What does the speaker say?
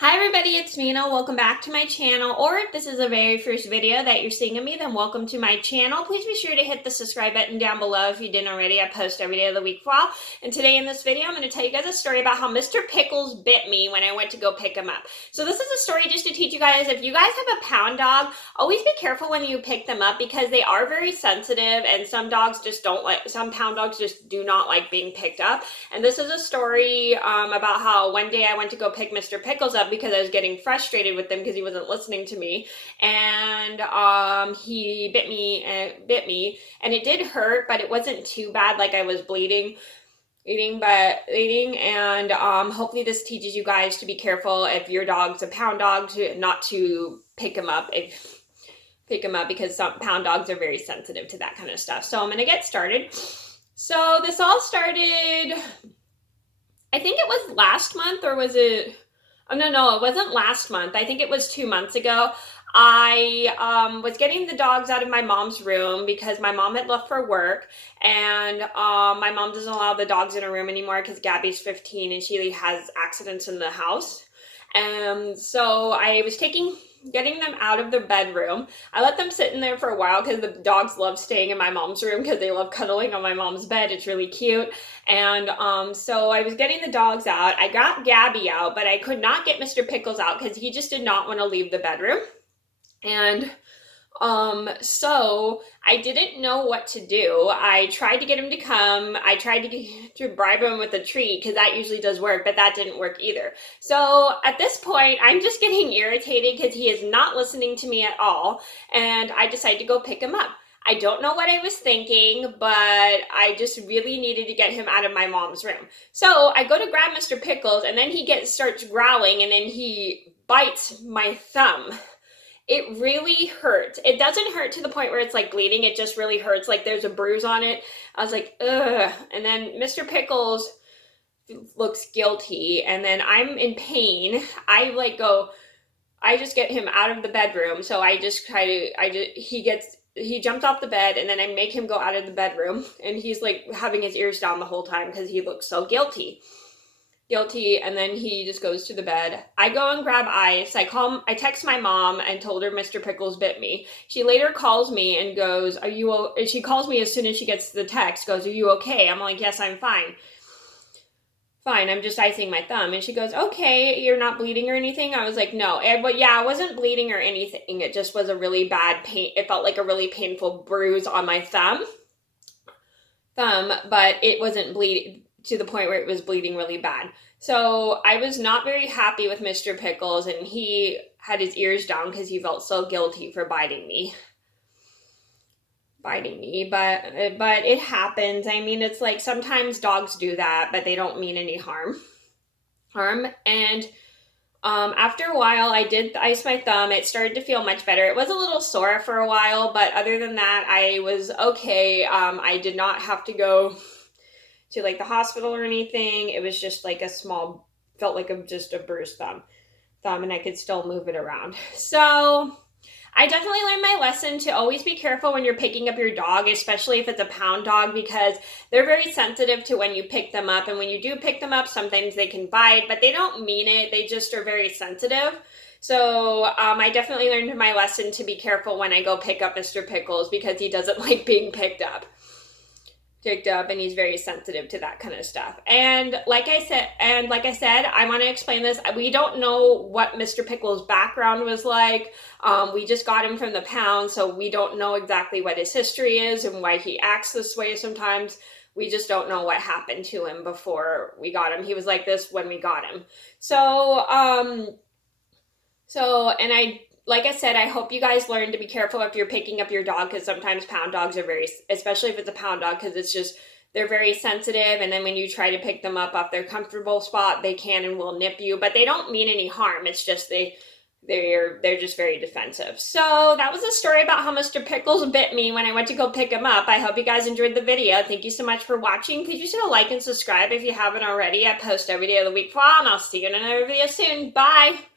Hi everybody, it's Mena. Welcome back to my channel, or if this is the very first video that you're seeing of me, then welcome to my channel. Please be sure to hit the subscribe button down below if you didn't already. I post every day of the week for a while. And today in this video, I'm going to tell you guys a story about how Mr. Pickles bit me when I went to go pick him up. So this is a story just to teach you guys, if you guys have a pound dog, always be careful when you pick them up because they are very sensitive and some dogs just don't like, some pound dogs just do not like being picked up. And this is a story about how one day I went to go pick Mr. Pickles up because I was getting frustrated with him because he wasn't listening to me, and he bit me and it did hurt, but it wasn't too bad. Like, I was bleeding, and hopefully this teaches you guys to be careful if your dog's a pound dog, to not to pick him up because some pound dogs are very sensitive to that kind of stuff. So I'm gonna get started. So this all started, I think it was last month, or was it? Oh, no, it wasn't last month. I think it was 2 months ago. I was getting the dogs out of my mom's room because my mom had left for work, and my mom doesn't allow the dogs in her room anymore because Gabby's 15 and she has accidents in the house. And so I was getting them out of their bedroom. I let them sit in there for a while because the dogs love staying in my mom's room because they love cuddling on my mom's bed. It's really cute. And so I was getting the dogs out. I got Gabby out, but I could not get Mr. Pickles out because he just did not want to leave the bedroom. And so I didn't know what to do. I tried to get him to come. I tried to bribe him with a treat because that usually does work, but that didn't work either. So at this point, I'm just getting irritated because he is not listening to me at all. And I decided to go pick him up. I don't know what I was thinking, but I just really needed to get him out of my mom's room. So I go to grab Mr. Pickles, and then he starts growling, and then he bites my thumb. It really hurts. It doesn't hurt to the point where it's like bleeding. It just really hurts. Like there's a bruise on it. I was like, ugh. And then Mr. Pickles looks guilty. And then I'm in pain. I just get him out of the bedroom. So he jumps off the bed, and then I make him go out of the bedroom. And he's like having his ears down the whole time because he looks so guilty. And then he just goes to the bed. I go and grab ice. I text my mom and told her Mr. Pickles bit me. She later calls me and goes, she calls me as soon as she gets the text, goes, "Are you okay?" I'm like, "Yes, I'm fine. I'm just icing my thumb." And she goes, "Okay, you're not bleeding or anything?" I was like, "No." But yeah, I wasn't bleeding or anything. It just was a really bad pain. It felt like a really painful bruise on my thumb, but it wasn't bleeding to the point where it was bleeding really bad. So I was not very happy with Mr. Pickles, and he had his ears down because he felt so guilty for biting me. But it happens. I mean, it's like sometimes dogs do that, but they don't mean any harm. And after a while, I did ice my thumb. It started to feel much better. It was a little sore for a while, but other than that, I was okay. I did not have to go to like the hospital or anything. It was just like felt like just a bruised thumb, and I could still move it around. So I definitely learned my lesson to always be careful when you're picking up your dog, especially if it's a pound dog, because they're very sensitive to when you pick them up. And when you do pick them up, sometimes they can bite, but they don't mean it. They just are very sensitive. So I definitely learned my lesson to be careful when I go pick up Mr. Pickles because he doesn't like being picked up, and he's very sensitive to that kind of stuff. And like I said, I want to explain this. We don't know what Mr. Pickles' background was like. We just got him from the pound, so we don't know exactly what his history is and why he acts this way sometimes. We just don't know what happened to him before we got him. He was like this when we got him. Like I said, I hope you guys learn to be careful if you're picking up your dog, because sometimes pound dogs are especially if it's a pound dog, because they're very sensitive, and then when you try to pick them up off their comfortable spot, they can and will nip you, but they don't mean any harm. It's just they're just very defensive. So that was a story about how Mr. Pickles bit me when I went to go pick him up. I hope you guys enjoyed the video. Thank you so much for watching. Please hit a like and subscribe if you haven't already. I post every day of the week for all, and I'll see you in another video soon. Bye!